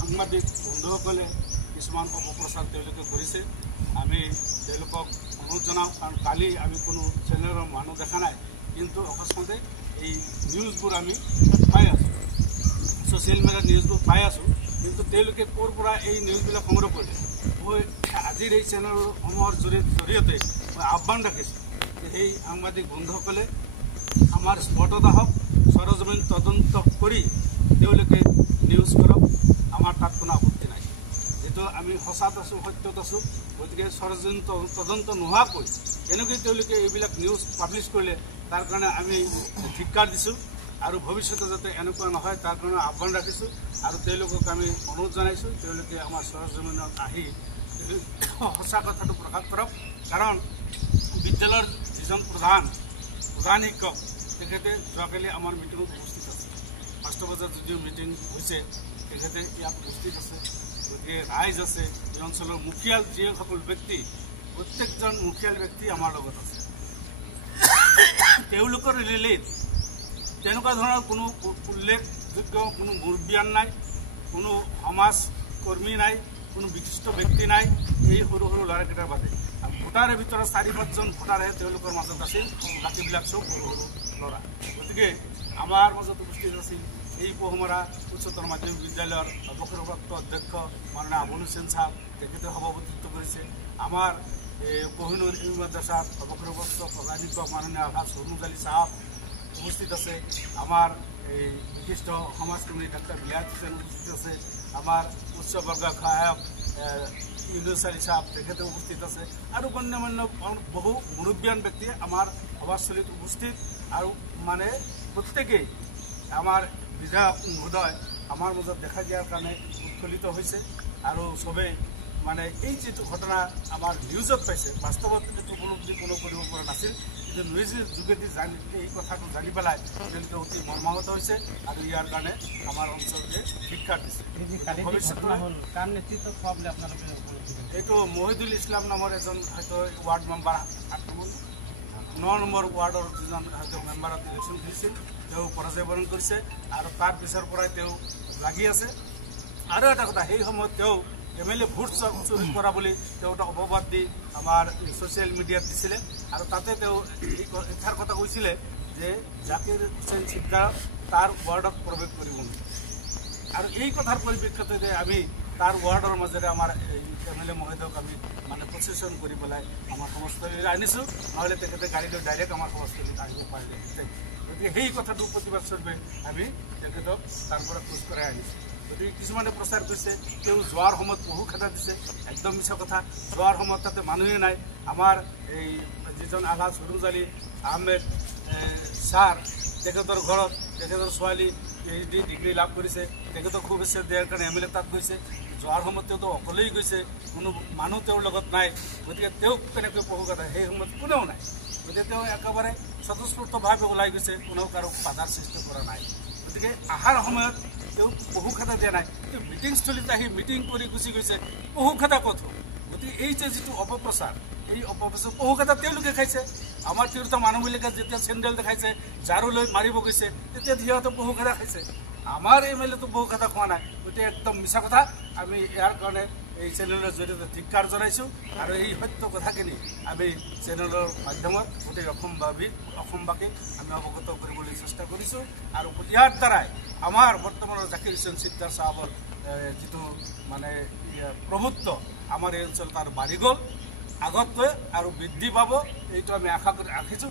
সাংবাদিক বন্ধুসকলে কিছুমান অপপ্ৰচাৰ তেওঁলোকে কৰিছে। আমি তেওঁলোকক অনুৰোধ জনাওঁ, কাৰণ কালি আমি কোনো চেনেলৰ মানুহ দেখা নাই, কিন্তু অকস্মাতে এই নিউজবোৰ আমি পাই আছোঁ, ছ'চিয়েল মিডিয়াত নিউজবোৰ পাই আছোঁ। কিন্তু তেওঁলোকে ক'ৰ পৰা এই নিউজবিলাক সংগ্ৰহ কৰিলে, মই আজিৰ এই চেনেলসমূহৰ জৰিয়তে মই আহ্বান ৰাখিছোঁ যে সেই সাংবাদিক বন্ধুসকলে আমাৰ স্পটত আহক, সৰজমিন তদন্ত কৰি তেওঁলোকে নিউজ কৰক, আমাৰ তাত কোনো আপত্তি নাই। যিটো আমি সঁচাত আছোঁ, সত্যত আছোঁ, গতিকে সৰজমিন তদন্ত নোহোৱাকৈ কেনেকৈ তেওঁলোকে এইবিলাক নিউজ পাব্লিছ কৰিলে তাৰ কাৰণে আমি ধিক্কাৰ দিছোঁ, আৰু ভৱিষ্যতে যাতে এনেকুৱা নহয় তাৰ কাৰণে আহ্বান ৰাখিছোঁ। আৰু তেওঁলোকক আমি অনুৰোধ জনাইছোঁ তেওঁলোকে আমাৰ সৰজমিনত আহি সঁচা কথাটো প্ৰকাশ কৰক। কাৰণ বিদ্যালয়ৰ যিজন প্ৰধান শিক্ষক তেখেতে যোৱাকালি আমাৰ মিটিঙত উপস্থিত আছে। 5টা বজাত যদিও মিটিং হৈছে, তেখেতে ইয়াত উপস্থিত আছে। গতিকে ৰাইজ আছে, এই অঞ্চলৰ মুখিয়াল যিসকল ব্যক্তি, প্ৰত্যেকজন মুখিয়াল ব্যক্তি আমাৰ লগত আছে। তেওঁলোকৰ ৰেলীত তেনেকুৱা ধৰণৰ কোনো উল্লেখযোগ্য কোনো মুৰব্বিয়ান নাই, কোনো সমাজ কৰ্মী নাই, কোনো বিশিষ্ট ব্যক্তি নাই, এই সৰু সৰু ল'ৰাকেইটাৰ বাদে। ভোটাৰে ভিতৰত 4-5জন ভোটাৰহে তেওঁলোকৰ মাজত আছিল, বাকীবিলাক চব সৰু সৰু ল'ৰা। গতিকে আমাৰ মাজত উপস্থিত আছিল এই পহুমৰা উচ্চতৰ মাধ্যমিক বিদ্যালয়ৰ অৱসৰপ্ৰাপ্ত অধ্যক্ষ মাননীয় আবুল হুছেইন চাহাব, তেখেতে সভাপতিত্ব কৰিছে। আমাৰ কোহিনুৰ মাদ্ৰাছাৰ অৱসৰপ্ৰাপ্ত প্ৰধান শিক্ষক মাননীয় আলহাজ হৰমুজ আলী চাহাব উপস্থিত আছে। আমাৰ এই বিশিষ্ট সমাজকৰ্মী ডাক্তৰ বিলায়ত হুছেইন উপস্থিত আছে। আমাৰ উচ্চ বৰ্গৰ সহায়ক ইউনুছ আলী চাহাব তেখেতে উপস্থিত আছে, আৰু গণ্যমান্য বহু মুৰব্বিয়ান ব্যক্তিয়ে আমাৰ সভাস্থলীত উপস্থিত। আৰু মানে প্ৰত্যেকেই আমাৰ বিধায়ক মহোদয় আমাৰ মাজত দেখা দিয়াৰ কাৰণে উৎফুল্লিত হৈছে। আৰু চবেই মানে এই যিটো ঘটনা আমাৰ নিউজত পাইছে, বাস্তৱত এইটো উপলব্ধি কোনো কৰিব পৰা নাছিল, কিন্তু নিউজৰ যোগেদি এই কথাটো জানি পেলাই তেওঁলোকে অতি মৰ্মাহত হৈছে, আৰু ইয়াৰ কাৰণে আমাৰ অঞ্চলকে ধিক্কাৰ দিছে। এইটো মহিদুল ইছলাম নামৰ এজন হয়তো ৱাৰ্ড মেম্বাৰ 9 নম্বৰ ৱাৰ্ডৰ যিজন হয়তো মেম্বাৰত ইলেকশ্যন খেলিছিল, তেওঁ পৰাজয় বৰণ কৰিছে, আৰু তাৰ পিছৰ পৰাই তেওঁ লাগি আছে। আৰু এটা কথা, সেই সময়ত তেওঁ MLA ভোট চুৰি কৰা বুলি তেওঁ এটা অপবাদ দি আমাৰ ছ'চিয়েল মিডিয়াত দিছিলে, আৰু তাতে তেওঁ এষাৰ কথা কৈছিলে যে জাকিৰ হুছেইন চিকদাৰ তাৰ ৱাৰ্ডত প্ৰৱেশ কৰিব নোৱাৰে। আৰু এই কথাৰ পৰিপ্ৰেক্ষিততে আমি তাৰ ৱাৰ্ডৰ মাজেৰে আমাৰ MLA মহোদয়ক আমি মানে প্ৰচেছন কৰি পেলাই আমাৰ সমাজস্থলীলৈ আনিছোঁ, নহ'লে তেখেতে গাড়ী লৈ ডাইৰেক্ট আমাৰ সমাজস্থলীত আহিব পাৰিলে। গতিকে সেই কথাটো প্ৰতিবাদ স্বৰূপে আমি তেখেতক তাৰ পৰা খোজ কৰাই আনিছোঁ। গতিকে কিছুমানে প্ৰচাৰ কৰিছে তেওঁ যোৱাৰ সময়ত বহু খেদা দিছে, একদম মিছা কথা। যোৱাৰ সময়ত তাতে মানুহে নাই। আমাৰ এই যিজন আলহাজ হৰমুজ আলী আহমেদ ছাৰ, তেখেতৰ ঘৰত তেখেতৰ ছোৱালী PhD ডিগ্ৰী লাভ কৰিছে, তেখেতক শুভেচ্ছা দিয়াৰ কাৰণে MLA তাত গৈছে। যোৱাৰ সময়ত তেওঁতো অকলেই গৈছে, কোনো মানুহ তেওঁৰ লগত নাই। গতিকে তেওঁক কেনেকৈ পহু কাটে, সেই সময়ত কোনেও নাই। গতিকে তেওঁ একেবাৰে স্বতঃস্ফূৰ্তভাৱে ওলাই গৈছে, কোনেও কাৰো বাধাৰ সৃষ্টি কৰা নাই। গতিকে অহাৰ সময়ত তেওঁ পহু খেদা দিয়া নাই, কিন্তু মিটিংস্থলীত আহি মিটিং কৰি গুচি গৈছে, পহু খেদা ক'ত হ'ল? গতিকে এই যে যিটো অপপ্ৰচাৰ, এই অপপ্ৰচাৰ পহু খেদা তেওঁলোকে খাইছে। আমাৰ তিৰোতা মানুহবিলাকে যেতিয়া চেণ্ডেল দেখাইছে, ঝাৰু লৈ মাৰিব গৈছে, তেতিয়া সিহঁতে পহু খেদা খাইছে। আমাৰ MLAটো পহু খেদা খোৱা নাই। গতিকে একদম মিছা কথা। আমি ইয়াৰ কাৰণে এই চেনেলৰ জৰিয়তে ধিক্কাৰ জনাইছোঁ, আৰু এই সত্য কথাখিনি আমি চেনেলৰ মাধ্যমত গোটেই অসমবাসীক আমি অৱগত কৰিবলৈ চেষ্টা কৰিছোঁ। আৰু ইয়াৰ দ্বাৰাই আমাৰ বৰ্তমানৰ জাকিৰ হুছেইন চিকদাৰ চাহাবৰ যিটো মানে প্ৰভুত্ব আমাৰ এই অঞ্চলত আৰু বাঢ়ি গ'ল, আগতকৈ আৰু বৃদ্ধি পাব, এইটো আমি আশা কৰি ৰাখিছোঁ।